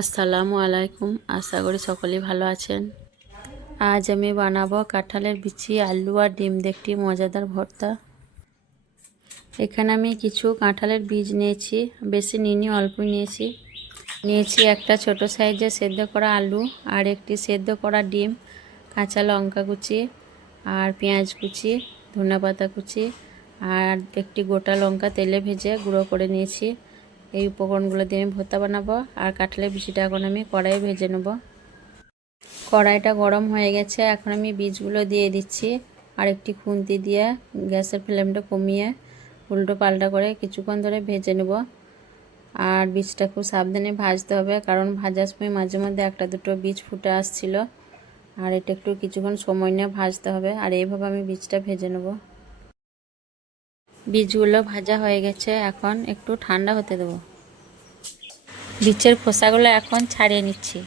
আসসালামু আলাইকুম। আশা করি সকলেই ভালো আছেন। আজ আমি বানাবো কাঁঠালের বিচি, আলু আর ডিম দিয়ে একটি মজাদার ভর্তা। এখানে আমি কিছু কাঁঠালের বীজ নিয়েছি, বেশি নিইনি, অল্পই নিয়েছি একটা ছোট সাইজের সেদ্ধ করা আলু আর একটি সেদ্ধ করা ডিম, কাঁচা লঙ্কা কুচি আর পেঁয়াজ কুচি, ধনেপাতা কুচি আর একটি গোটা লঙ্কা তেলে ভেজে গুঁড়ো করে নিয়েছি। এই উপকরণগুলো দিয়ে আমি ভর্তা বানাবো। আর কাঁঠালের বিচিটা এখন আমি কড়াইয়ে ভেজে নেব। কড়াইটা গরম হয়ে গেছে, এখন আমি বীজগুলো দিয়ে দিচ্ছি আর একটি খুন্তি দিয়ে গ্যাসের ফ্লেমটা কমিয়ে উল্টো পাল্টা করে কিছুক্ষণ ধরে ভেজে নেব। আর বীজটা খুব সাবধানে ভাজতে হবে, কারণ ভাজার সময় মাঝে মধ্যে একটা দুটো বীজ ফুটে আসছিল। আর এটা একটু কিছুক্ষণ সময় নিয়ে ভাজতে হবে। আর এইভাবে আমি বীজটা ভেজে নেব। বীজগুলো ভাজা হয়ে গেছে, এখন একটু ঠান্ডা হতে দেবো। বীজের খোসাগুলো এখন ছাড়িয়ে নিচ্ছি।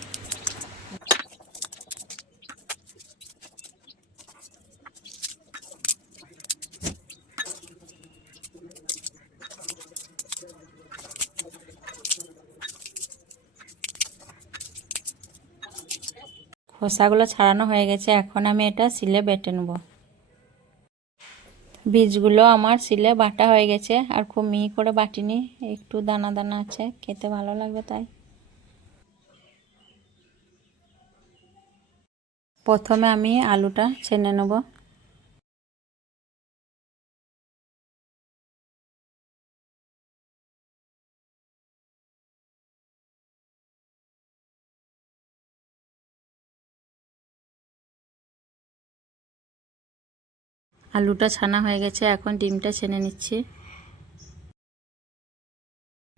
খোসাগুলো ছাড়ানো হয়ে গেছে, এখন আমি এটা শিলে বেটে নেব। বীজগুলো আমার শিলে বাটা হয়ে গেছে, আর খুব মিহি করে বাটিনি, একটু দানা দানা আছে, খেতে ভালো লাগবে তাই। প্রথমে আমি আলুটা ছেনে নেব। আলুটা ছানা হয়ে গেছে, এখন ডিমটা ছেনে নিচ্ছি।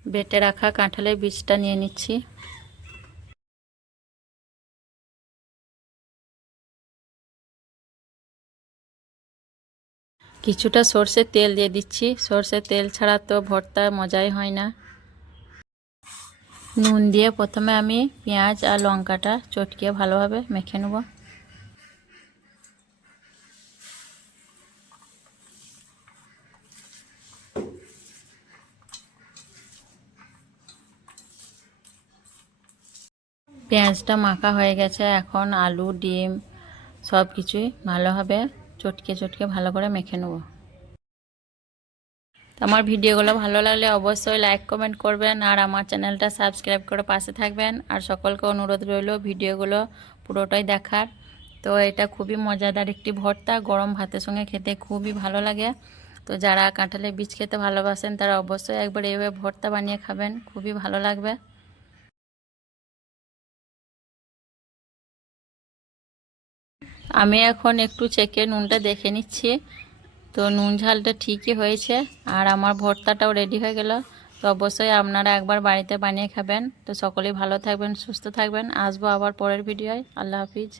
বেটে রাখা কাঁঠালের বীজটা নিয়ে নিচ্ছি। কিছুটা সর্ষের তেল দিয়ে দিচ্ছি, সর্ষের তেল ছাড়া তো ভর্তা মজাই হয় না। নুন দিয়ে প্রথমে আমি পেঁয়াজ আর লঙ্কাটা চটকিয়ে ভালোভাবে মেখে নেব। পেঁয়াজটা মাখা হয়ে গেছে, এখন আলু ডিম সব কিছুই ভালোভাবে চটকে চটকে ভালো করে মেখে নেব। আমার ভিডিওগুলো ভালো লাগলে অবশ্যই লাইক কমেন্ট করবেন, আর আমার চ্যানেলটা সাবস্ক্রাইব করে পাশে থাকবেন। আর সকলকে অনুরোধ রইল ভিডিওগুলো পুরোটাই দেখার। তো এটা খুবই মজাদার একটি ভর্তা, গরম ভাতের সঙ্গে খেতে খুবই ভালো লাগে। তো যারা কাঁঠালের বীজ খেতে ভালোবাসেন তারা অবশ্যই একবার এইভাবে ভর্তা বানিয়ে খাবেন, খুবই ভালো লাগবে। আমি এখন একটু চেকে নুনটা দেখে নিচ্ছি। তো নুন ঝালটা ঠিকই হয়েছে, আর আমার ভর্তাটাও রেডি হয়ে গেল। তো অবশ্যই আপনারা একবার বাড়িতে বানিয়ে খাবেন। তো সকলেই ভালো থাকবেন, সুস্থ থাকবেন। আসবো আবার পরের ভিডিওয়। আল্লাহ হাফিজ।